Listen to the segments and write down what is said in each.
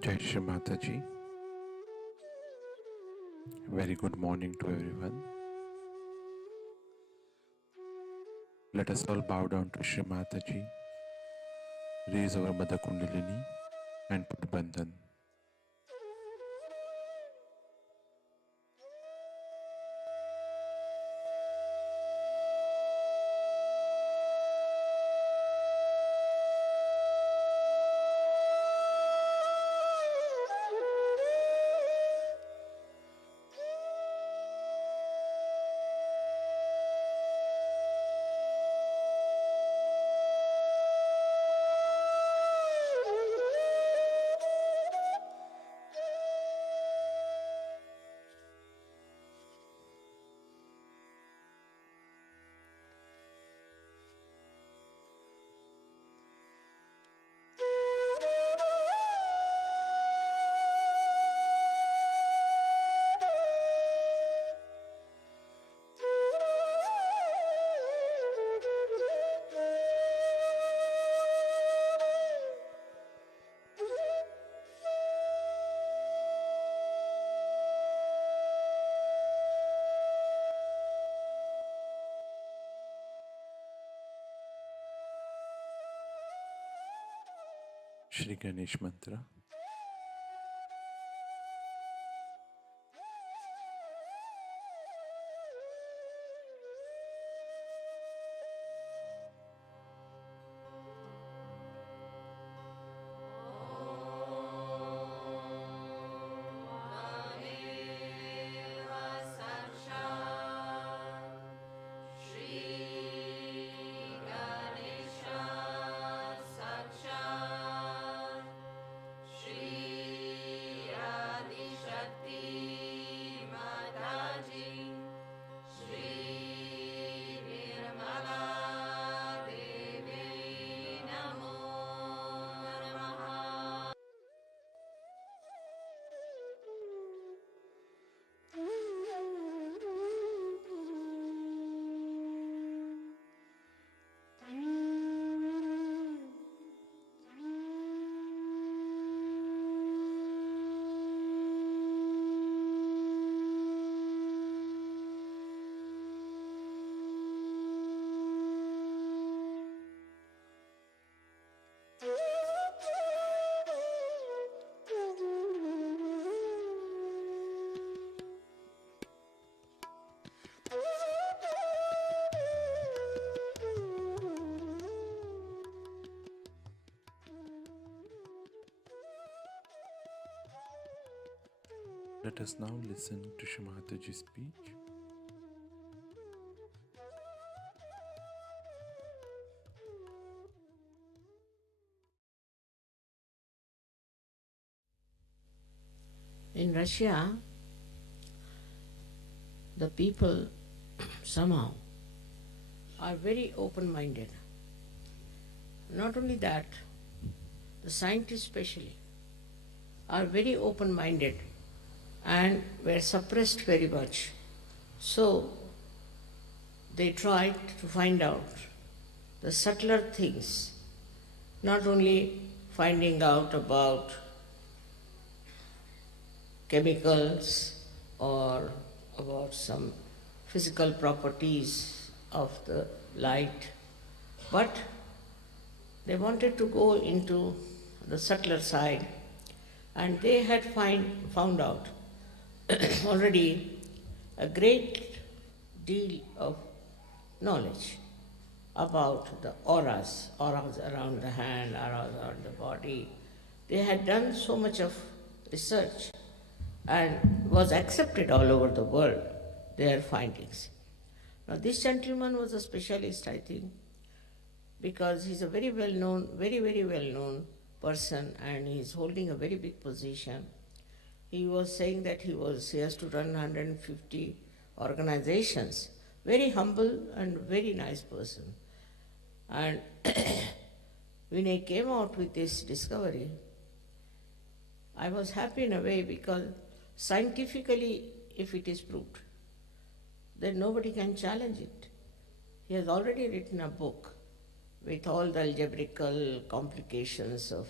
Jai Shri Mataji. Very good morning to everyone. Let us all bow down to Shri Mataji, raise our Mother Kundalini and put Bandhan. Shri Ganesh Mantra. Let us now listen to Shri Mataji's speech. In Russia, the people somehow are very open-minded. Not only that, the scientists especially are very open-minded and were suppressed very much. So they tried to find out the subtler things, not only finding out about chemicals or about some physical properties of the light, but they wanted to go into the subtler side, and they had found out already a great deal of knowledge about the auras around the hand, auras around the body. They had done so much of research and was accepted all over the world, their findings. Now this gentleman was a specialist, I think, because he's a very well-known, very well-known person, and he's holding a very big position. He was saying that he has to run 150 organizations. Very humble and very nice person. And when he came out with this discovery, I was happy in a way, because scientifically, if it is proved, then nobody can challenge it. He has already written a book with all the algebraical complications of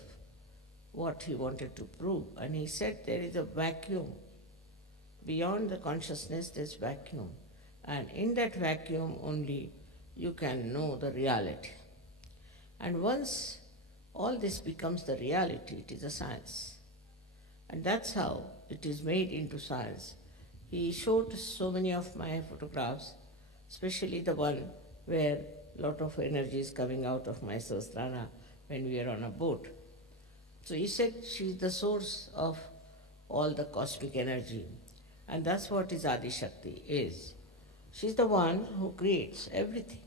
what he wanted to prove. And he said there is a vacuum. Beyond the consciousness, there's vacuum. And in that vacuum only you can know the reality. And once all this becomes the reality, it is a science. And that's how it is made into science. He showed so many of my photographs, especially the one where a lot of energy is coming out of my Sahasrara when we are on a boat. So he said she is the source of all the cosmic energy. And that's what his Adi Shakti is. She's the one who creates everything.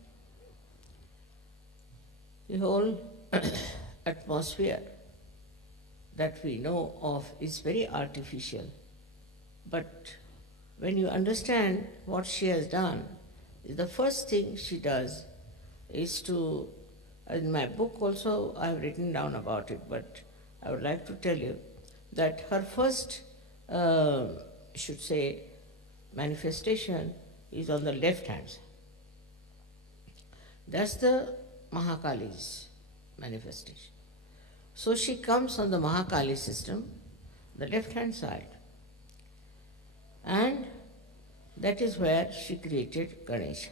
The whole atmosphere that we know of is very artificial. But when you understand what she has done, the first thing she does is to, in my book also I have written down about it, but I would like to tell you that her first, should say, manifestation is on the left hand side. That's the Mahakali's manifestation. So she comes on the Mahakali system, the left hand side, and that is where she created Ganesha.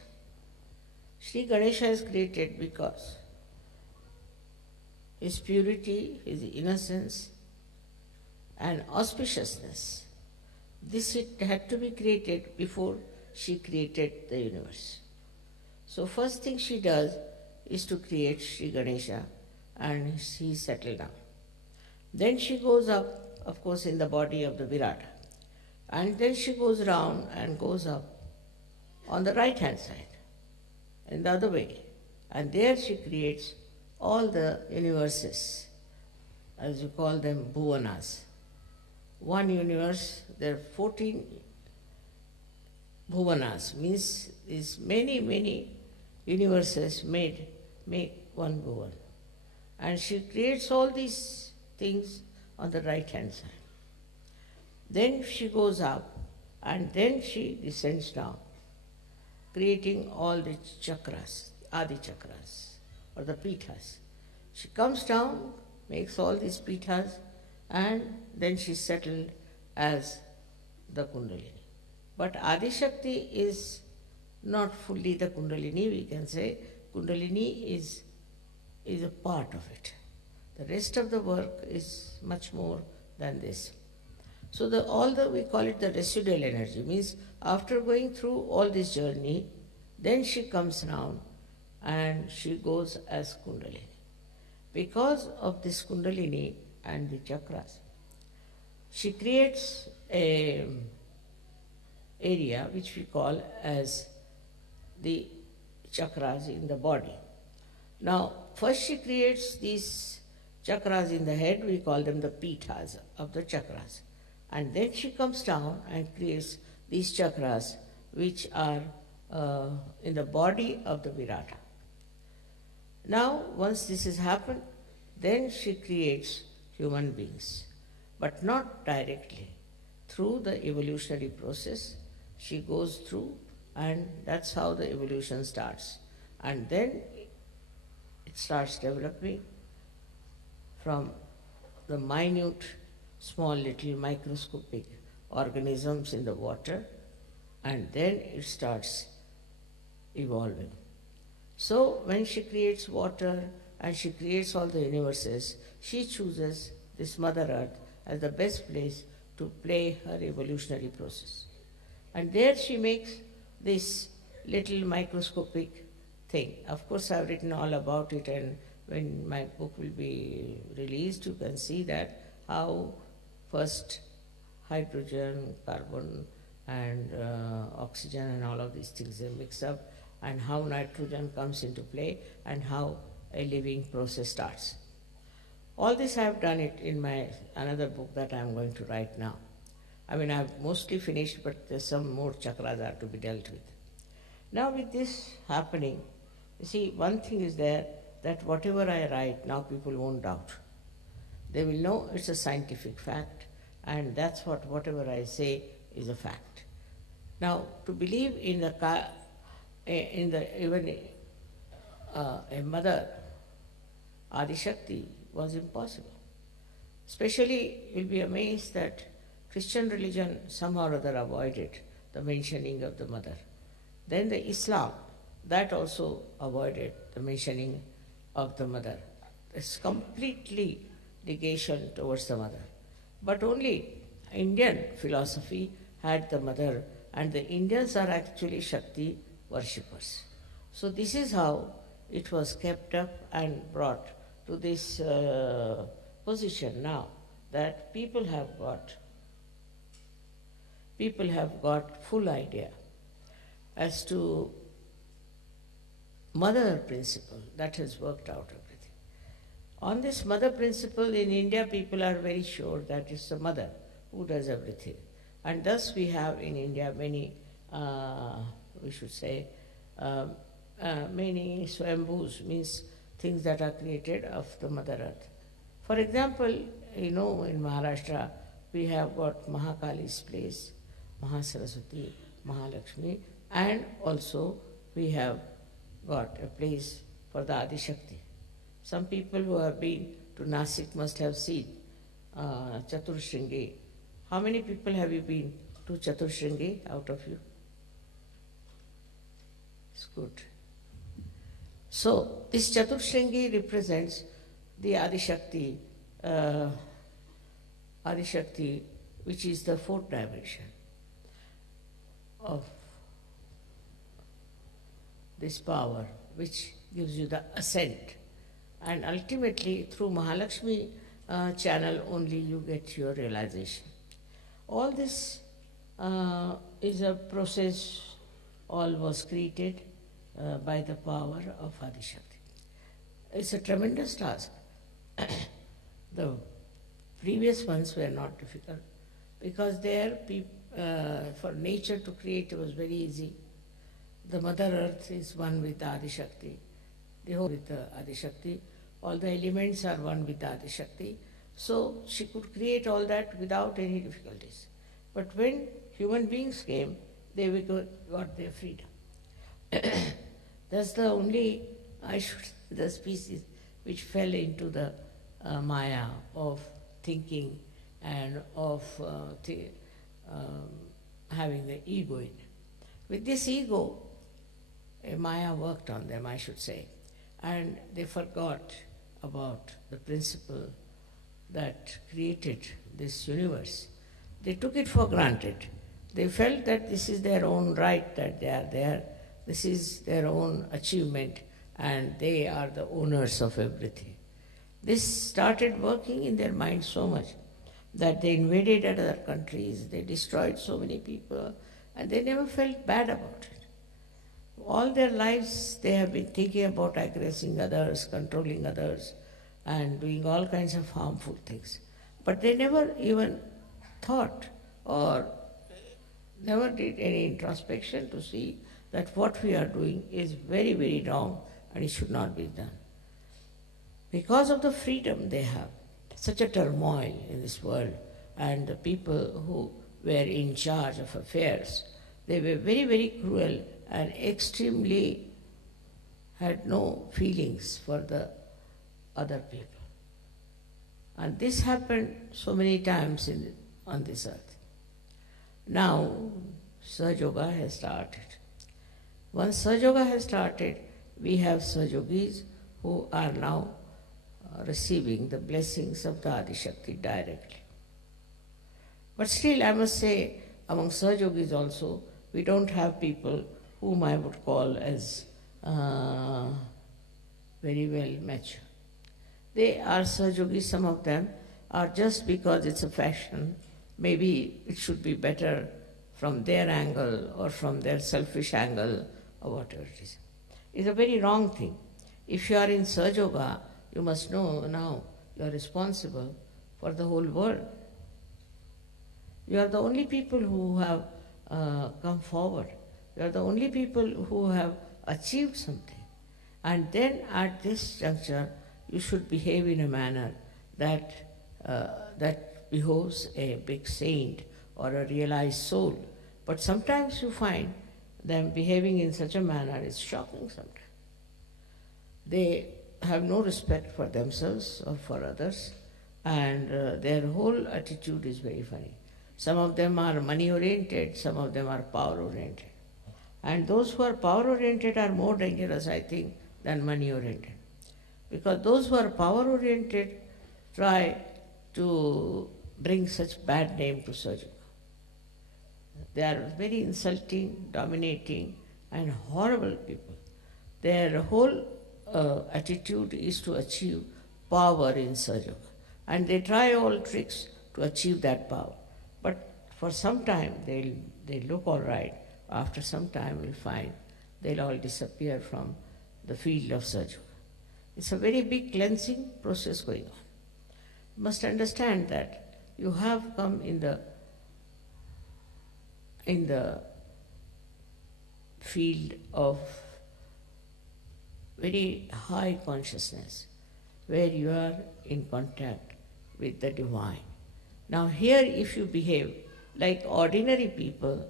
Sri Ganesha is created because his purity, his innocence, and auspiciousness, this it had to be created before she created the universe. So first thing she does is to create Sri Ganesha, and she settled down. Then she goes up, of course, in the body of the Virata. And then she goes round and goes up on the right hand side, in the other way. And there she creates all the universes, as you call them, bhuvanas. One universe, there are 14 bhuvanas, means is many universes make one bhuvan. And she creates all these things on the right hand side. Then she goes up and then she descends down, creating all the chakras, Adi chakras, or the pithas. She comes down, makes all these pithas, and then she settled as the Kundalini. But Adi Shakti is not fully the Kundalini, we can say. Kundalini is a part of it. The rest of the work is much more than this. So we call it the residual energy, means after going through all this journey, then she comes down and she goes as Kundalini. Because of this Kundalini and the chakras, she creates a area which we call as the chakras in the body. Now, first she creates these chakras in the head, we call them the pithas of the chakras. And then she comes down and creates these chakras which are in the body of the Virata. Now, once this has happened, then she creates human beings, but not directly. Through the evolutionary process, she goes through, and that's how the evolution starts. And then it starts developing from the minute, small little microscopic organisms in the water, and then it starts evolving. So when she creates water and she creates all the universes, she chooses this Mother Earth as the best place to play her evolutionary process. And there she makes this little microscopic thing. Of course, I've written all about it, and when my book will be released, you can see that how first hydrogen, carbon, and oxygen and all of these things they mix up, and how nitrogen comes into play, and how a living process starts. All this I have done it in my another book that I am going to write now. I mean, I have mostly finished, but there's some more chakras are to be dealt with. Now with this happening, you see, one thing is there, that whatever I write, now people won't doubt. They will know it's a scientific fact, and that's whatever I say is a fact. Now, to believe in even a mother, Adi Shakti, was impossible. Especially, you'll be amazed that Christian religion somehow or other avoided the mentioning of the mother. Then the Islam, that also avoided the mentioning of the mother. It's completely negation towards the mother. But only Indian philosophy had the mother, and the Indians are actually Shakti worshippers. So this is how it was kept up and brought to this position now, that people have got full idea as to mother principle that has worked out everything. On this mother principle in India, people are very sure that it's the mother who does everything. And thus we have in India many, we should say, many swambhus, means things that are created of the Mother Earth. For example, in Maharashtra, we have got Mahakali's place, Mahasaraswati, Mahalakshmi, and also we have got a place for the Adi Shakti. Some people who have been to Nasik must have seen Chaturshringi. How many people have you been to Chaturshringi out of you? It's good. So, this Chaturshringi represents the Adi Shakti, which is the fourth dimension of this power, which gives you the ascent. And ultimately, through Mahalakshmi channel only you get your realization. All this is a process, all was created by the power of Adi Shakti. It's a tremendous task. The previous ones were not difficult because there, for nature to create was very easy. The Mother Earth is one with the Adi Shakti, the whole with the Adi Shakti. All the elements are one with the Adi Shakti. So she could create all that without any difficulties. But when human beings came, they got their freedom. That's the only, the species which fell into the maya of thinking and of having the ego in it. With this ego, maya worked on them, I should say, and they forgot about the principle that created this universe. They took it for granted. They felt that this is their own right, that they are there, this is their own achievement, and they are the owners of everything. This started working in their mind so much that they invaded other countries, they destroyed so many people, and they never felt bad about it. All their lives they have been thinking about aggressing others, controlling others, and doing all kinds of harmful things. But they never even thought or never did any introspection to see that what we are doing is very, very wrong and it should not be done. Because of the freedom they have, such a turmoil in this world, and the people who were in charge of affairs, they were very, very cruel and extremely had no feelings for the other people. And this happened so many times on this earth. Now, Sahaja Yoga has started. Once Sahaja Yoga has started, we have Sahajogis who are now receiving the blessings of the Adi Shakti directly. But still, I must say, among Sahajogis also, we don't have people whom I would call as very well mature. They are Sahajogis, some of them are just because it's a fashion. Maybe it should be better from their angle or from their selfish angle or whatever it is. It's a very wrong thing. If you are in Sahaja Yoga, you must know now you are responsible for the whole world. You are the only people who have come forward. You are the only people who have achieved something. And then at this juncture, you should behave in a manner that behoves a big saint or a realized soul. But sometimes you find them behaving in such a manner is shocking sometimes. They have no respect for themselves or for others, and their whole attitude is very funny. Some of them are money oriented, some of them are power oriented. And those who are power oriented are more dangerous, I think, than money oriented. Because those who are power oriented try to bring such bad name to Sahaja. They are very insulting, dominating, and horrible people. Their whole attitude is to achieve power in Sahaja. And they try all tricks to achieve that power. But for some time they'll look all right. After some time we'll find they'll all disappear from the field of Sahaja. It's a very big cleansing process going on. You must understand that you have come in the field of very high consciousness, where you are in contact with the divine. Now here, if you behave like ordinary people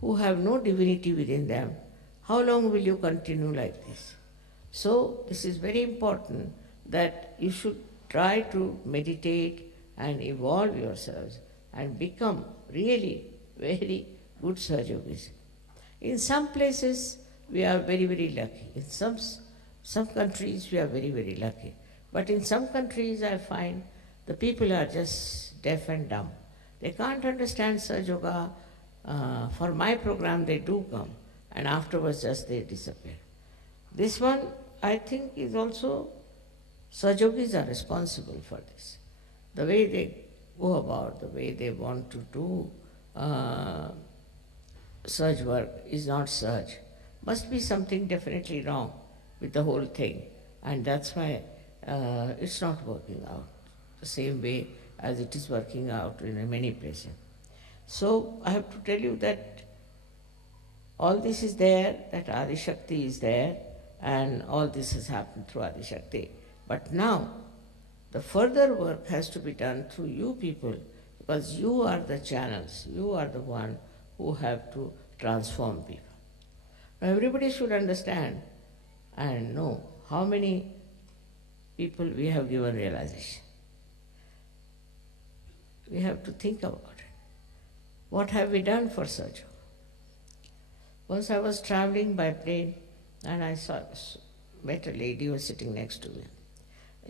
who have no divinity within them, how long will you continue like this? So this is very important that you should try to meditate and evolve yourselves and become really very good Sahajogis. In some places we are very, very lucky. In some countries we are very, very lucky. But in some countries I find the people are just deaf and dumb. They can't understand Sahaja. For my program they do come, and afterwards just they disappear. This one, I think, is also, Sahajogis are responsible for this. The way they go about, the way they want to do Sahaj work is not Sahaj. Must be something definitely wrong with the whole thing, and that's why it's not working out the same way as it is working out in many places. So I have to tell you that all this is there, that Adi Shakti is there, and all this has happened through Adi Shakti. But now the further work has to be done through you people, because you are the channels, you are the one who have to transform people. Now everybody should understand and know how many people we have given realization. We have to think about it. What have we done for Sahaja? Once I was traveling by plane and I met a lady who was sitting next to me.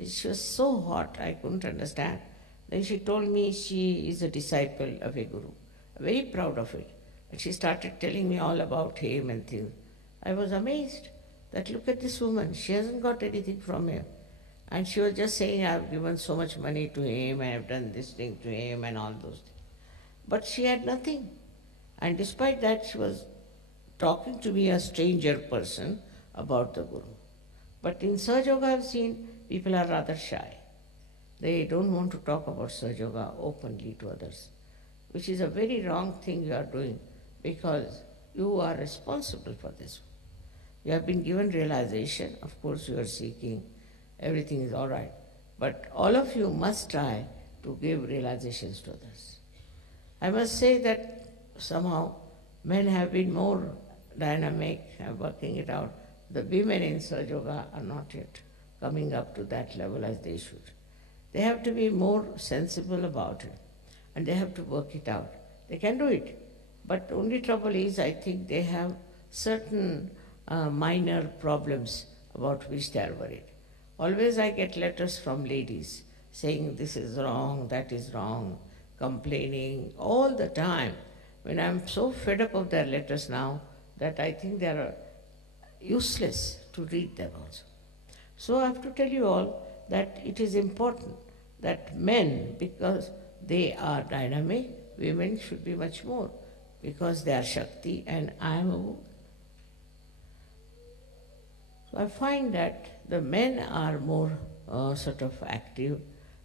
She was so hot, I couldn't understand. Then she told me she is a disciple of a guru, very proud of it. And she started telling me all about him and things. I was amazed that look at this woman, she hasn't got anything from him. And she was just saying, I have given so much money to him, I have done this thing to him and all those things. But she had nothing. And despite that, she was talking to me, a stranger person, about the Guru. But in Sahaja Yoga, I have seen people are rather shy. They don't want to talk about Sahaja Yoga openly to others, which is a very wrong thing you are doing, because you are responsible for this. You have been given realization, of course you are seeking, everything is all right. But all of you must try to give realizations to others. I must say that somehow men have been more dynamic and working it out. The women in Sahaja Yoga are not yet coming up to that level as they should. They have to be more sensible about it and they have to work it out. They can do it, but only trouble is I think they have certain minor problems about which they are worried. Always I get letters from ladies saying this is wrong, that is wrong, complaining all the time. When I am so fed up of their letters now that I think they are useless to read them also. So I have to tell you all that it is important that men, because they are dynamic, women should be much more, because they are Shakti and I am a woman. So I find that the men are more sort of active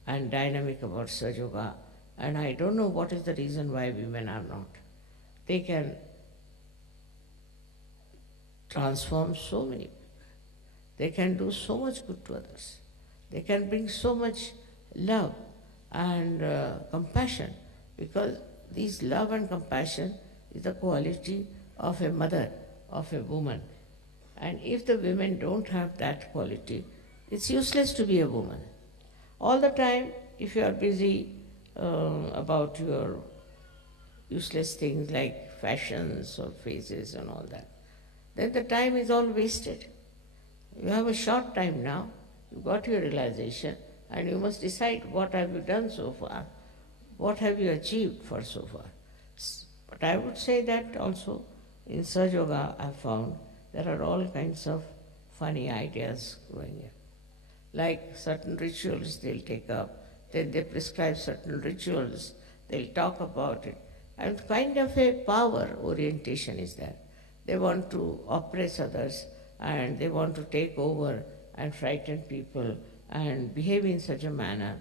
and dynamic about Sahaja Yoga, and I don't know what is the reason why women are not. They can transform so many people. They can do so much good to others. They can bring so much love and compassion, because this love and compassion is the quality of a mother, of a woman. And if the women don't have that quality, it's useless to be a woman. All the time if you are busy about your useless things like fashions or faces and all that, then the time is all wasted. You have a short time now, you got your realization, and you must decide what have you done so far, what have you achieved for so far. But I would say that also in Sahaja Yoga I found there are all kinds of funny ideas going in. Like certain rituals they'll take up, then they prescribe certain rituals, they'll talk about it. And kind of a power orientation is there. They want to oppress others and they want to take over and frighten people and behave in such a manner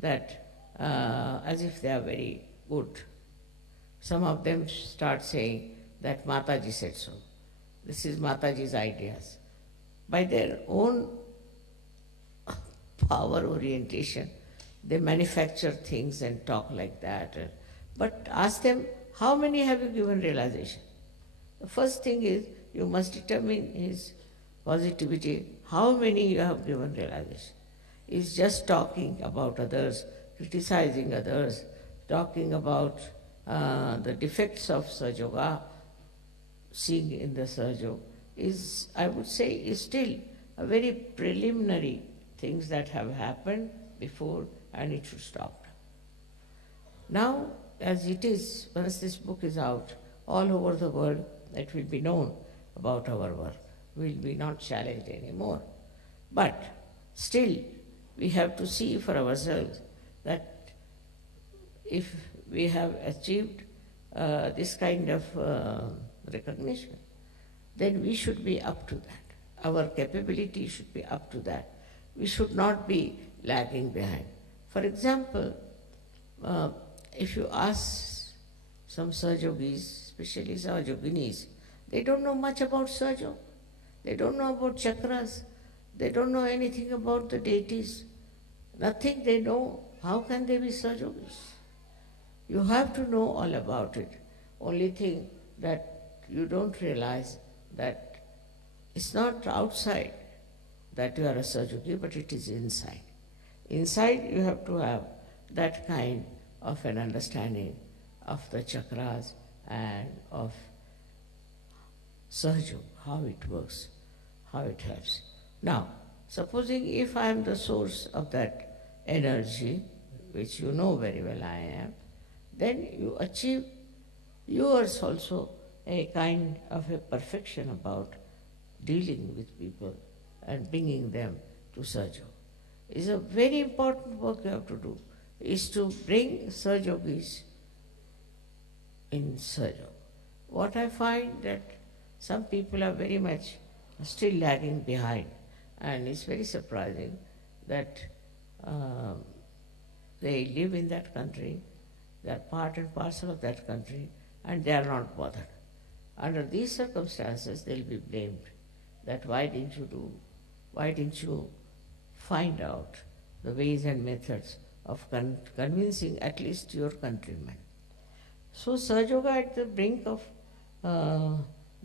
that as if they are very good. Some of them start saying that Mataji said so. This is Mataji's ideas. By their own power orientation, they manufacture things and talk like that. But ask them, how many have you given realization? The first thing is, you must determine his positivity, how many you have given realization. He's just talking about others, criticizing others, talking about the defects of Sahaja Yoga, seeing in the Sahaja Yoga, is, I would say, is still a very preliminary things that have happened before, and it should stop. Now, as it is, once this book is out, all over the world, it will be known about our work. We will be not challenged anymore. But still, we have to see for ourselves that if we have achieved this kind of recognition, then we should be up to that. Our capability should be up to that. We should not be lagging behind. For example, if you ask some Sahaja Yogis, especially Sahaja Yoginis, they don't know much about Sahaja Yoga. They don't know about chakras. They don't know anything about the deities. Nothing they know. How can they be Sahaja Yogis? You have to know all about it. Only thing that you don't realize that it's not outside that you are a Sahaja Yogi, but it is inside. Inside you have to have that kind of an understanding of the chakras and of Sahaja Yoga, how it works, how it helps. Now, supposing if I am the source of that energy, which you know very well I am, then you achieve yours also a kind of a perfection about dealing with people and bringing them to Sahaja Yoga. It's a very important work you have to do, is to bring Sahaja Yogis in Sahaja Yoga. What I find that some people are very much still lagging behind, and it's very surprising that they live in that country, they are part and parcel of that country, and they are not bothered. Under these circumstances, they'll be blamed that why didn't you find out the ways and methods of convincing at least your countrymen. So Sahaja Yoga at the brink of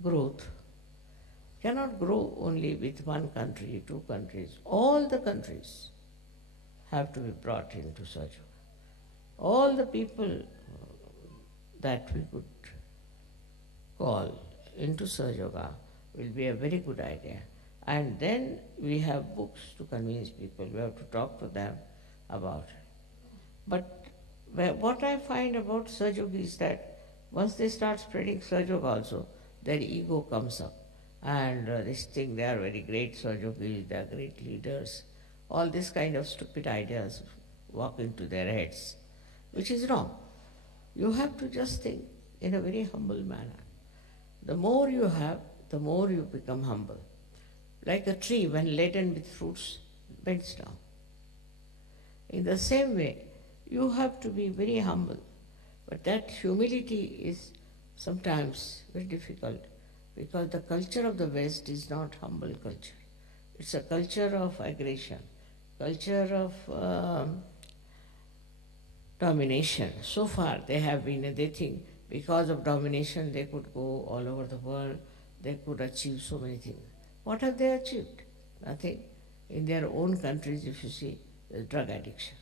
growth cannot grow only with one country, two countries. All the countries have to be brought into Sahaja Yoga. All the people that we could call into Sahaja Yoga will be a very good idea. And then we have books to convince people. We have to talk to them about it. But what I find about Sahaja Yoga is that once they start spreading Sahaja Yoga also, their ego comes up. And they think they are very great Sahaja Yogis, they are great leaders. All this kind of stupid ideas walk into their heads, which is wrong. You have to just think in a very humble manner. The more you have, the more you become humble. Like a tree, when laden with fruits, bends down. In the same way, you have to be very humble. But that humility is sometimes very difficult, because the culture of the West is not humble culture. It's a culture of aggression, culture of domination. So far they have been, they think because of domination they could go all over the world, they could achieve so many things. What have they achieved? Nothing. In their own countries, if you see, there's drug addiction.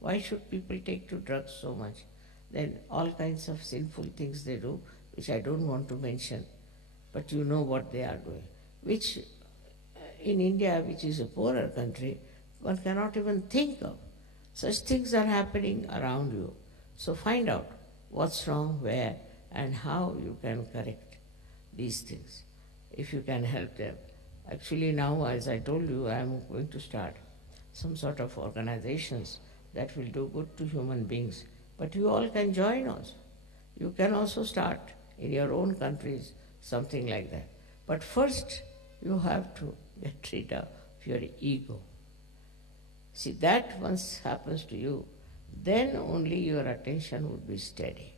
Why should people take to drugs so much? Then all kinds of sinful things they do, which I don't want to mention, but you know what they are doing, which in India, which is a poorer country, one cannot even think of. Such things are happening around you. So find out what's wrong, where, and how you can correct these things, if you can help them. Actually now, as I told you, I am going to start some sort of organizations that will do good to human beings. But you all can join us. You can also start in your own countries something like that. But first, you have to get rid of your ego. See, that once happens to you, then only your attention would be steady.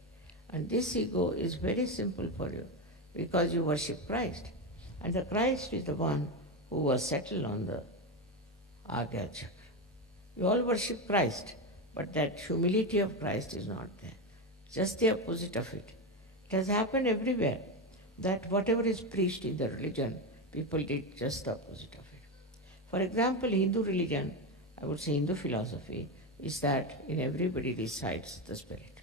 And this ego is very simple for you because you worship Christ. And the Christ is the one who was settled on the Agya Chakra. You all worship Christ, but that humility of Christ is not there. Just the opposite of it. It has happened everywhere that whatever is preached in the religion, people did just the opposite of it. For example, Hindu religion, I would say Hindu philosophy, is that in everybody resides the spirit.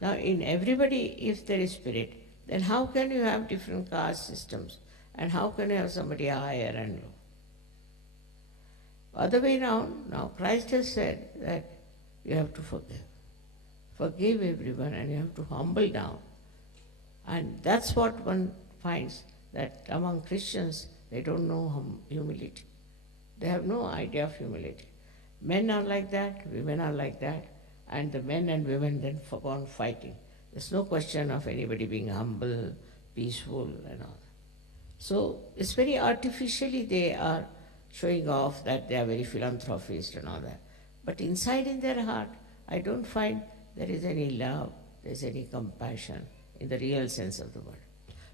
Now, in everybody, if there is spirit, then how can you have different caste systems? And how can you have somebody higher and low? Other way around, now Christ has said that you have to forgive. Forgive everyone and you have to humble down. And that's what one finds, that among Christians, they don't know humility. They have no idea of humility. Men are like that, women are like that, and the men and women then go on fighting. There's no question of anybody being humble, peaceful and all that. So it's very artificially they are showing off that they are very philanthropist and all that. But inside in their heart, I don't find there is any love, there is any compassion in the real sense of the word.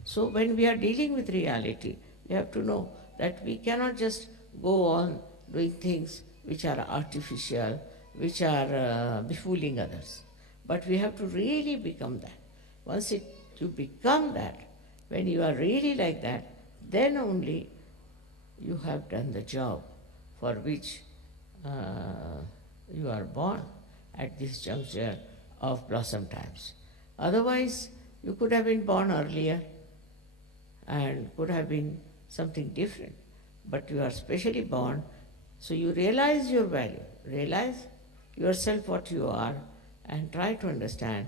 So when we are dealing with reality, we have to know that we cannot just go on doing things which are artificial, which are befooling others. But we have to really become that. Once you become that, when you are really like that, then only you have done the job for which you are born at this juncture of blossom times. Otherwise, you could have been born earlier and could have been something different. But you are specially born, so you realize your value, realize yourself what you are, and try to understand,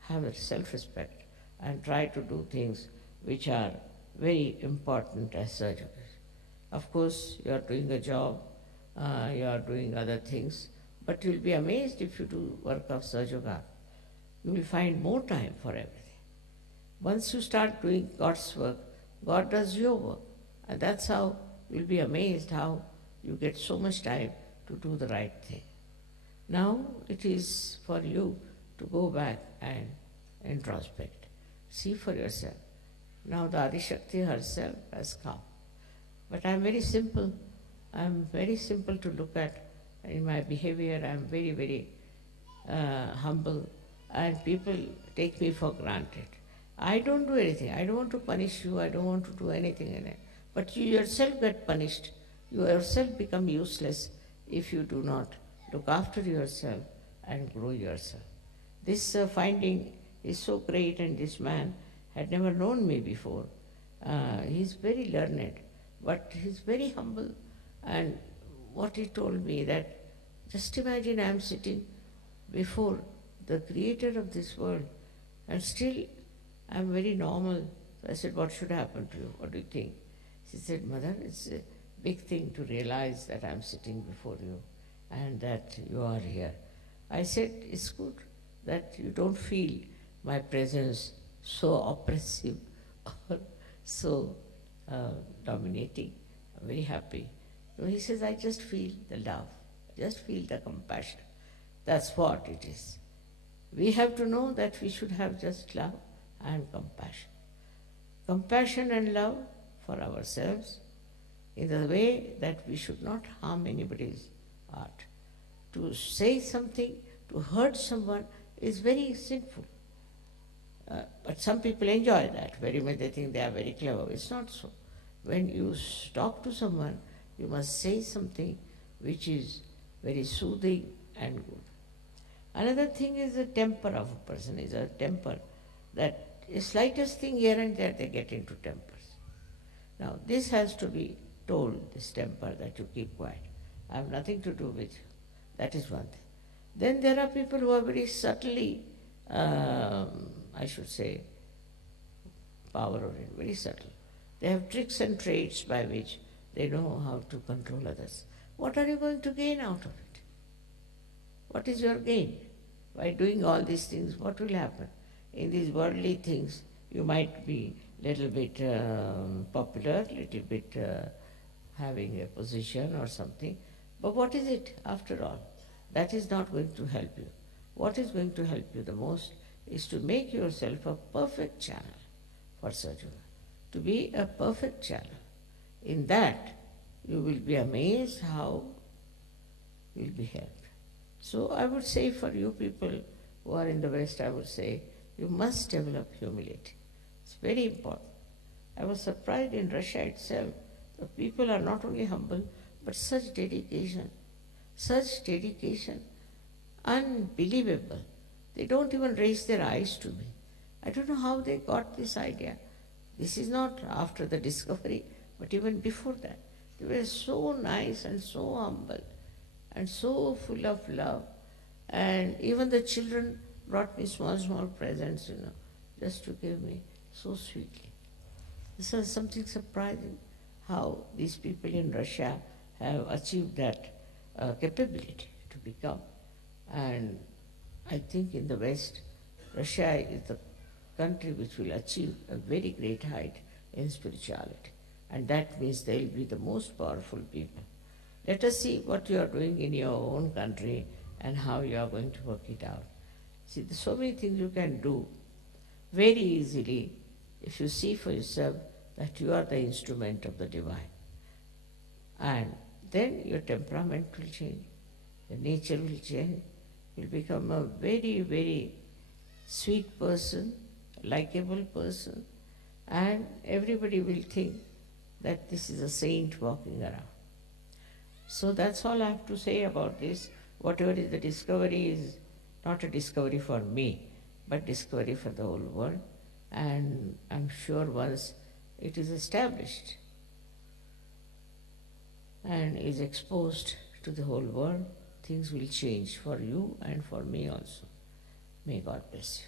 have a self-respect, and try to do things which are very important as surgeons. Of course, you are doing a job, you are doing other things, but you will be amazed if you do work of Sahaja. You will find more time for everything. Once you start doing God's work, God does your work. And that's how you'll be amazed how you get so much time to do the right thing. Now it is for you to go back and introspect. See for yourself. Now the Adishakti herself has come. But I'm very simple. I'm very simple to look at in my behavior. I'm very, very humble, and people take me for granted. I don't do anything. I don't want to punish you. I don't want to do anything in it. But you yourself get punished. You yourself become useless if you do not look after yourself and grow yourself. This finding is so great, and this man had never known me before. He's very learned, but he's very humble. And what he told me that, just imagine I'm sitting before the creator of this world, and still I'm very normal. So I said, what should happen to you? What do you think? She said, Mother, it's a big thing to realize that I'm sitting before you and that you are here. I said, it's good that you don't feel my presence so oppressive or so dominating. I'm very happy. So he says, I just feel the love, just feel the compassion. That's what it is. We have to know that we should have just love and compassion. Compassion and love for ourselves in the way that we should not harm anybody's heart. To say something, to hurt someone is very sinful. But some people enjoy that very much. They think they are very clever. It's not so. When you talk to someone, you must say something which is very soothing and good. Another thing is the temper of a person, is a temper that the slightest thing here and there they get into tempers. Now this has to be told, this temper, that you keep quiet. I have nothing to do with you. That is one thing. Then there are people who are very subtly, I should say, power oriented, very subtle. They have tricks and traits by which they know how to control others. What are you going to gain out of it? What is your gain? By doing all these things, what will happen? In these worldly things, you might be little bit popular, little bit having a position or something. But what is it after all? That is not going to help you. What is going to help you the most is to make yourself a perfect channel for Sajuva. To be a perfect channel. In that, you will be amazed how you will be helped. So I would say for you people who are in the West, I would say you must develop humility. It's very important. I was surprised in Russia itself. The people are not only humble, but such dedication, unbelievable. They don't even raise their eyes to me. I don't know how they got this idea. This is not after the discovery, but even before that. They were so nice and so humble and so full of love. And even the children brought me small presents, just to give me so sweetly. This is something surprising, how these people in Russia have achieved that capability to become. And I think in the West, Russia is the country which will achieve a very great height in spirituality. And that means they will be the most powerful people. Let us see what you are doing in your own country and how you are going to work it out. See, there's so many things you can do very easily if you see for yourself that you are the instrument of the divine. And then your temperament will change, your nature will change, you'll become a very sweet person, likable person, and everybody will think that this is a saint walking around. So that's all I have to say about this. Whatever is the discovery is not a discovery for me, but discovery for the whole world. And I'm sure once it is established and is exposed to the whole world, things will change for you and for me also. May God bless you.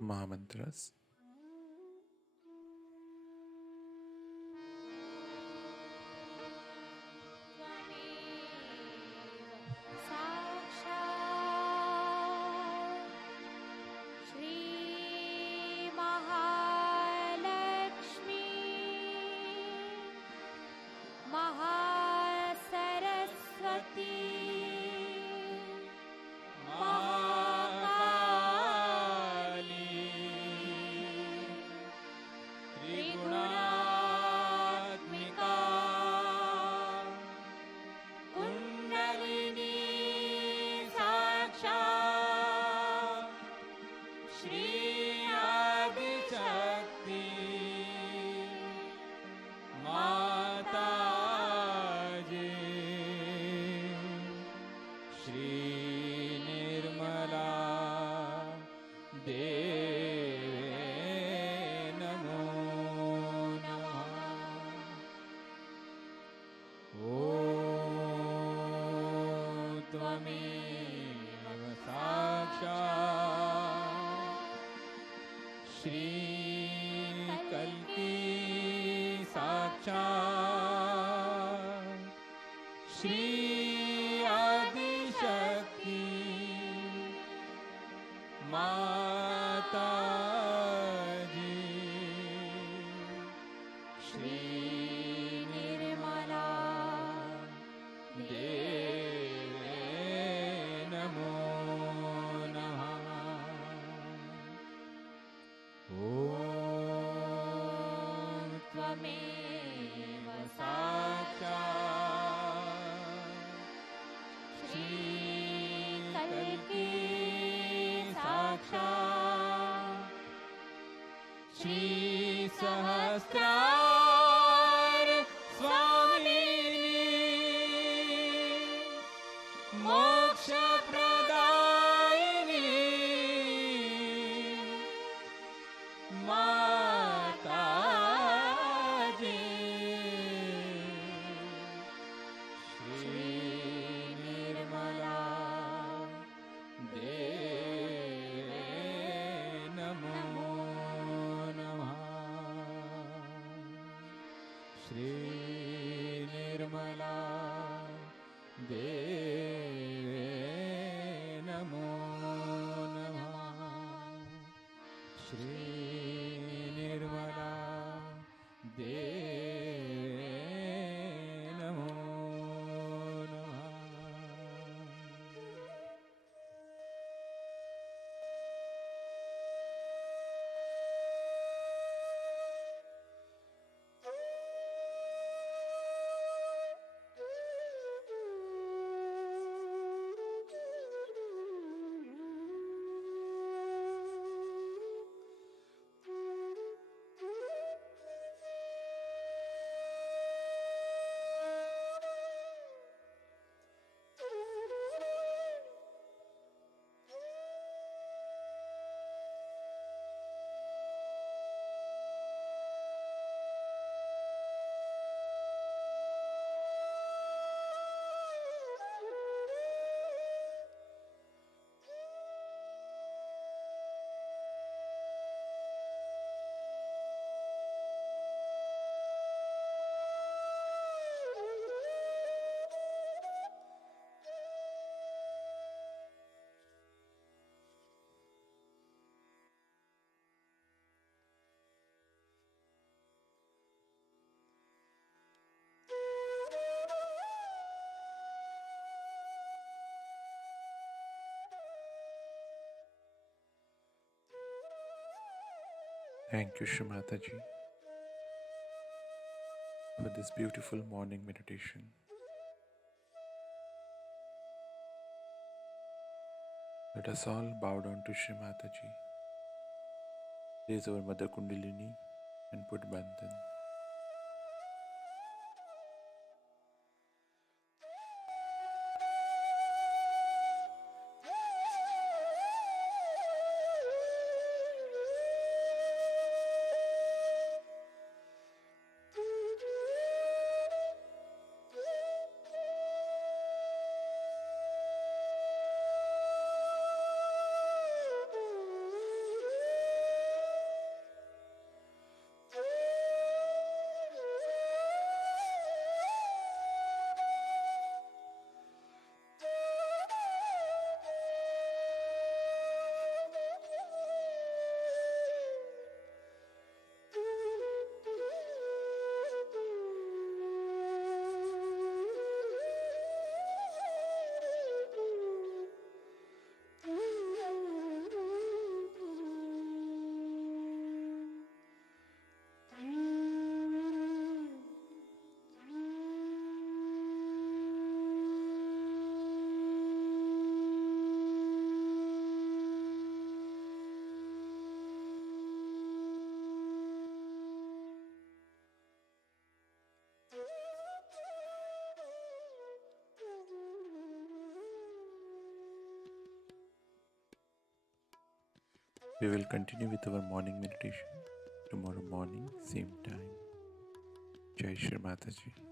Mahamantras. Thank you, Shrimataji, for this beautiful morning meditation. Let us all bow down to Shrimataji, raise our Mother Kundalini, and put Bandhan. We will continue with our morning meditation tomorrow morning, same time. Jai Shri Mataji.